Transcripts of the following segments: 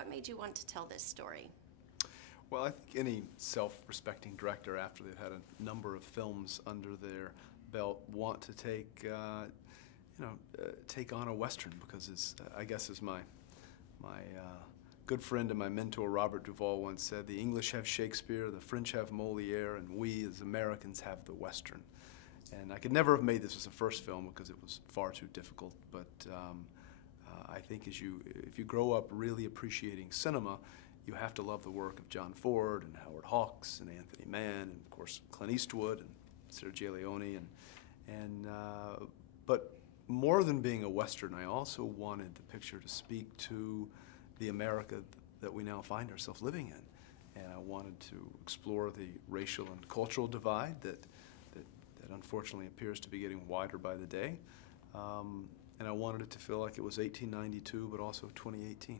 What made you want to tell this story? Well, I think any self-respecting director, after they've had a number of films under their belt, want to take, take on a Western, because it's, I guess, as my good friend and my mentor Robert Duvall once said, the English have Shakespeare, the French have Moliere, and we as Americans have the Western. And I could never have made this as a first film because it was far too difficult, but I think if you grow up really appreciating cinema, you have to love the work of John Ford and Howard Hawks and Anthony Mann and of course Clint Eastwood and Sergio Leone but more than being a Western, I also wanted the picture to speak to the America that we now find ourselves living in, and I wanted to explore the racial and cultural divide that unfortunately appears to be getting wider by the day, and I wanted it to feel like it was 1892 but also 2018.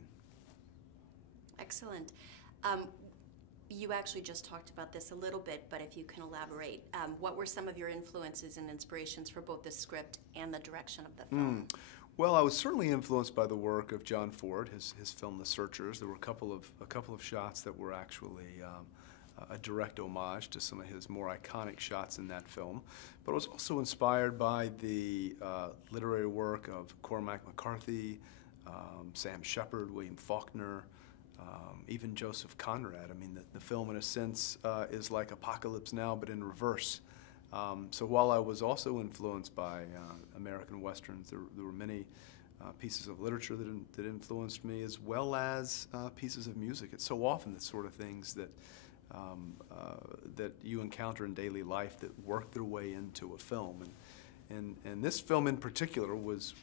Excellent. You actually just talked about this a little bit, but if you can elaborate, what were some of your influences and inspirations for both the script and the direction of the film? Well, I was certainly influenced by the work of John Ford, his film The Searchers. There were a couple of shots that were actually a direct homage to some of his more iconic shots in that film. But I was also inspired by the literary work of Cormac McCarthy, Sam Shepard, William Faulkner, even Joseph Conrad. I mean, the film, in a sense, is like Apocalypse Now, but in reverse. So while I was also influenced by American Westerns, there were many pieces of literature that influenced me, as well as pieces of music. It's so often the sort of things that that you encounter in daily life that work their way into a film. And this film in particular was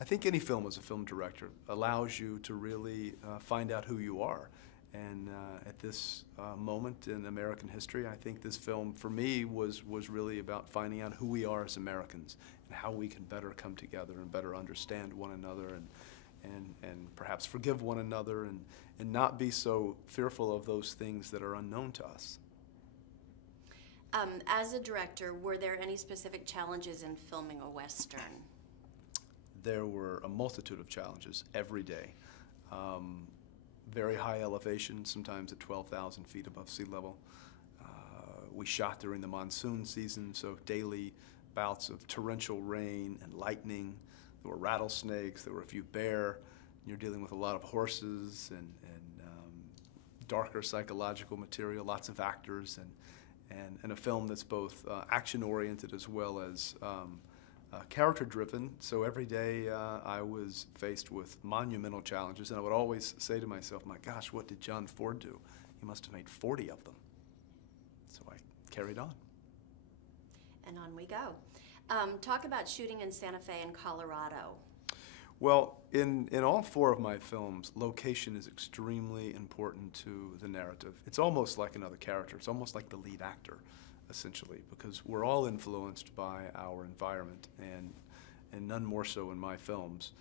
I think any film as a film director allows you to really find out who you are. And at this moment in American history, I think this film, for me, was really about finding out who we are as Americans and how we can better come together and better understand one another and perhaps forgive one another and not be so fearful of those things that are unknown to us. As a director, were there any specific challenges in filming a Western? There were a multitude of challenges every day. Very high elevation, sometimes at 12,000 feet above sea level. We shot during the monsoon season, so daily bouts of torrential rain and lightning. There were rattlesnakes, there were a few bear. You're dealing with a lot of horses and darker psychological material, lots of actors, and a film that's both action-oriented as well as character-driven. So every day I was faced with monumental challenges, and I would always say to myself, my gosh, what did John Ford do? He must have made 40 of them. So I carried on. And on we go. Talk about shooting in Santa Fe and Colorado. Well, in all four of my films, location is extremely important to the narrative. It's almost like another character. It's almost like the lead actor, essentially, because we're all influenced by our environment, and none more so in my films.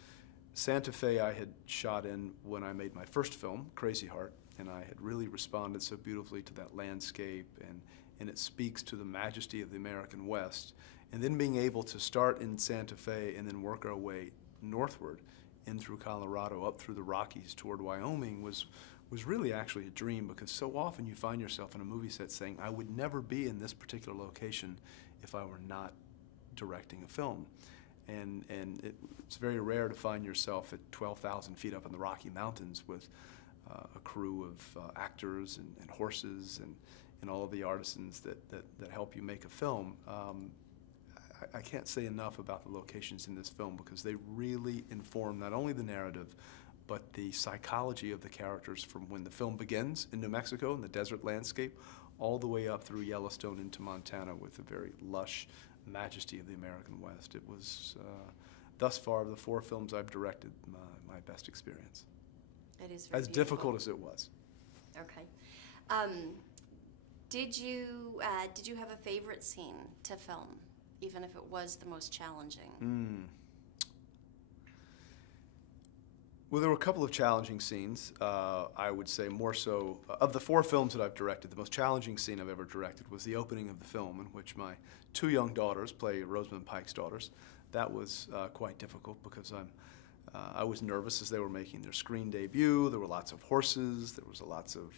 Santa Fe I had shot in when I made my first film, Crazy Heart, and I had really responded so beautifully to that landscape, and it speaks to the majesty of the American West. And then being able to start in Santa Fe and then work our way northward in through Colorado, up through the Rockies toward Wyoming was really actually a dream, because so often you find yourself in a movie set saying, I would never be in this particular location if I were not directing a film. And it's very rare to find yourself at 12,000 feet up in the Rocky Mountains with a crew of actors and horses and all of the artisans that help you make a film. I can't say enough about the locations in this film, because they really inform not only the narrative, but the psychology of the characters from when the film begins in New Mexico in the desert landscape all the way up through Yellowstone into Montana with the very lush majesty of the American West. It was, thus far, of the four films I've directed, my best experience. It is very as beautiful. difficult as it was. Okay. Did you have a favorite scene to film, even if it was the most challenging? Well, there were a couple of challenging scenes. I would say more so, of the four films that I've directed, the most challenging scene I've ever directed was the opening of the film, in which my two young daughters play Rosamund Pike's daughters. That was quite difficult, because I'm I was nervous as they were making their screen debut. There were lots of horses. There was lots of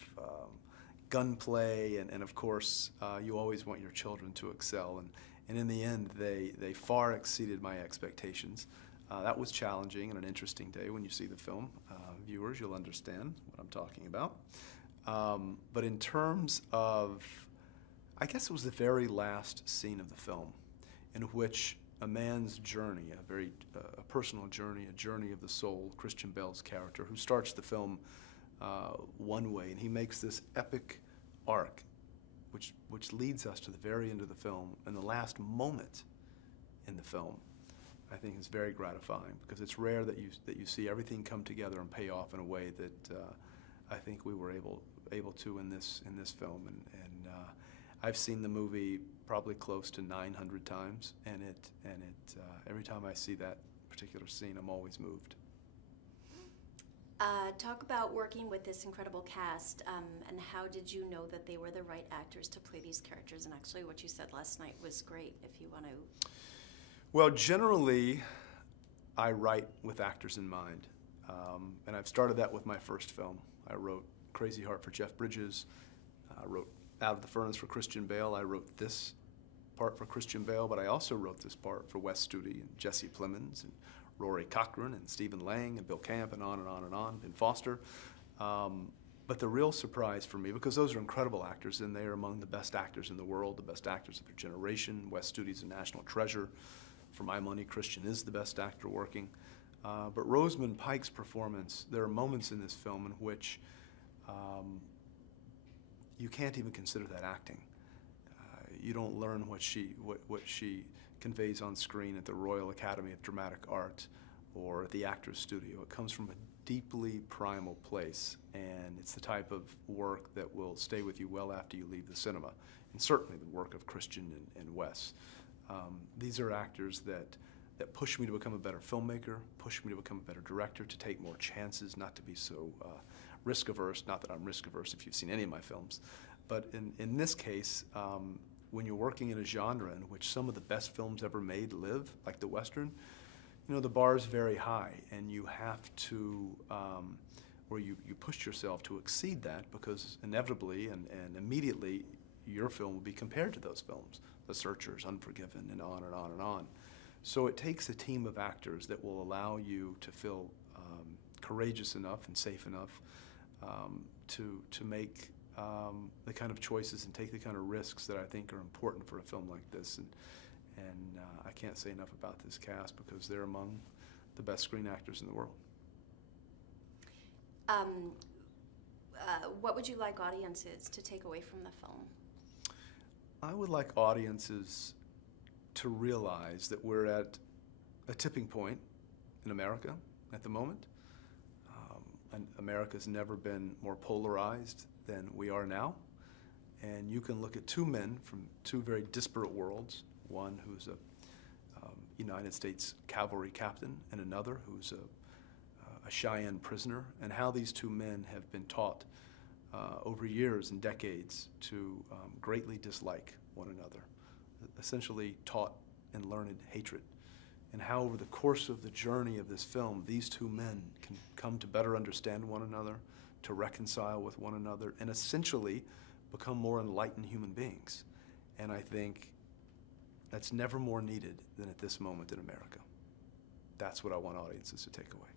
gunplay, and of course, you always want your children to excel. And in the end, they far exceeded my expectations. That was challenging and an interesting day. When you see the film, viewers, you'll understand what I'm talking about. But in terms of, I guess it was the very last scene of the film in which a man's journey, a personal journey, a journey of the soul, Christian Bale's character, who starts the film one way, and he makes this epic arc, which leads us to the very end of the film, and the last moment in the film, I think is very gratifying, because it's rare that you see everything come together and pay off in a way that I think we were able to in this film, and I've seen the movie probably close to 900 times, and every time I see that particular scene, I'm always moved. Talk about working with this incredible cast, and how did you know that they were the right actors to play these characters? And actually, what you said last night was great, if you want to. Well, generally, I write with actors in mind, and I've started that with my first film. I wrote Crazy Heart for Jeff Bridges. I wrote Out of the Furnace for Christian Bale. I wrote this part for Christian Bale, but I also wrote this part for Wes Studi and Jesse Plemons and Rory Cochrane and Stephen Lang and Bill Camp and on and on and on, and Foster. But the real surprise for me, because those are incredible actors, and they are among the best actors in the world, the best actors of their generation. Wes Studi's a national treasure. For my money, Christian is the best actor working. But Rosamund Pike's performance, there are moments in this film in which you can't even consider that acting. You don't learn what she conveys on screen at the Royal Academy of Dramatic Art or at the Actors Studio. It comes from a deeply primal place, and it's the type of work that will stay with you well after you leave the cinema, and certainly the work of Christian and Wes. These are actors that push me to become a better filmmaker, push me to become a better director, to take more chances, not to be so risk-averse. Not that I'm risk-averse if you've seen any of my films, but in this case, when you're working in a genre in which some of the best films ever made live, like the Western, you know, the bar is very high, and you have to, or you push yourself to exceed that, because inevitably and immediately your film will be compared to those films, The Searchers, Unforgiven, and on and on and on. So it takes a team of actors that will allow you to feel courageous enough and safe enough to make the kind of choices and take the kind of risks that I think are important for a film like this. And I can't say enough about this cast, because they're among the best screen actors in the world. What would you like audiences to take away from the film? I would like audiences to realize that we're at a tipping point in America at the moment. And America's never been more polarized than we are now. And you can look at two men from two very disparate worlds, one who's a United States cavalry captain and another who's a Cheyenne prisoner, and how these two men have been taught over years and decades to greatly dislike one another, essentially taught and learned hatred, and how over the course of the journey of this film, these two men can come to better understand one another, to reconcile with one another, and essentially become more enlightened human beings. And I think that's never more needed than at this moment in America. That's what I want audiences to take away.